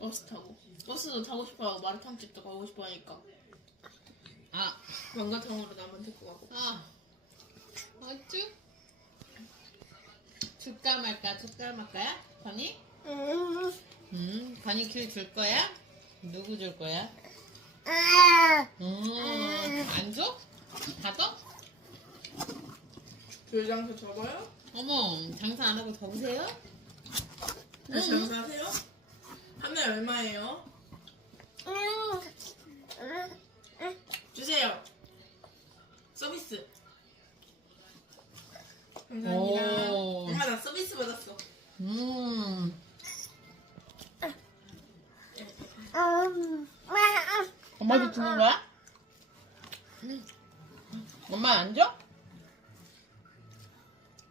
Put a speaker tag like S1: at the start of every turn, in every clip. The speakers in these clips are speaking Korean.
S1: 버스 타고. 버스도 타고 싶어. 마라탕집도 가고 싶어 하니까.
S2: 아,
S1: 왕가탕으로 나만 데리고 가고.
S2: 아, 어쭈? 줄까 말까, 줄까 말까야? 건이? 음, 건이 귤줄 거야? 누구 줄 거야? 음, 안 줘? 다 줘?
S1: 교장서 접어요?
S2: 어머, 장사 안 하고 더우세요?
S1: 네, 장사하세요? 얼마예요? 주세요. 서비스. 감사합니다.
S2: 오.
S1: 엄마 나 서비스 받았어.
S2: 음, 엄마도 주는 거야? 엄마 안 줘?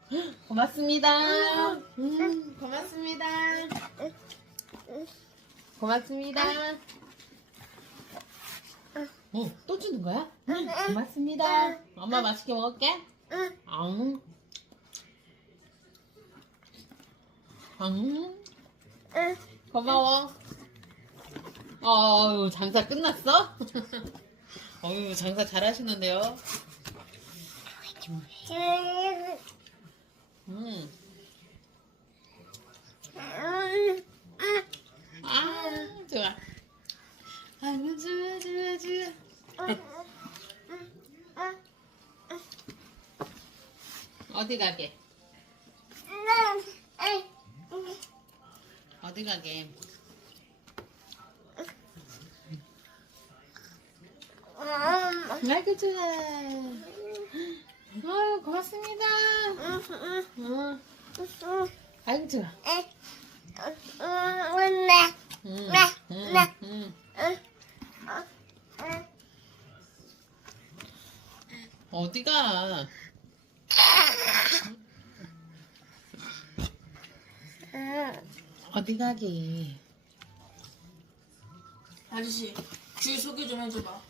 S2: 고맙습니다. 음, 고맙습니다. 고맙습니다. 어, 또 주는 거야? 고맙습니다. 엄마 맛있게 먹을게. 앙. 앙. 고마워. 어유 장사 끝났어? 어유 장사 잘하시는데요. 음. 아 좋아. 어디 가게? 어디 가게? 아이고 좋아. 아유 고맙습니다. 어. 아이고 좋아. 음, 음, 음. 어디가? 어디 가게?
S1: 아저씨, 줄 소개 좀 해줘봐.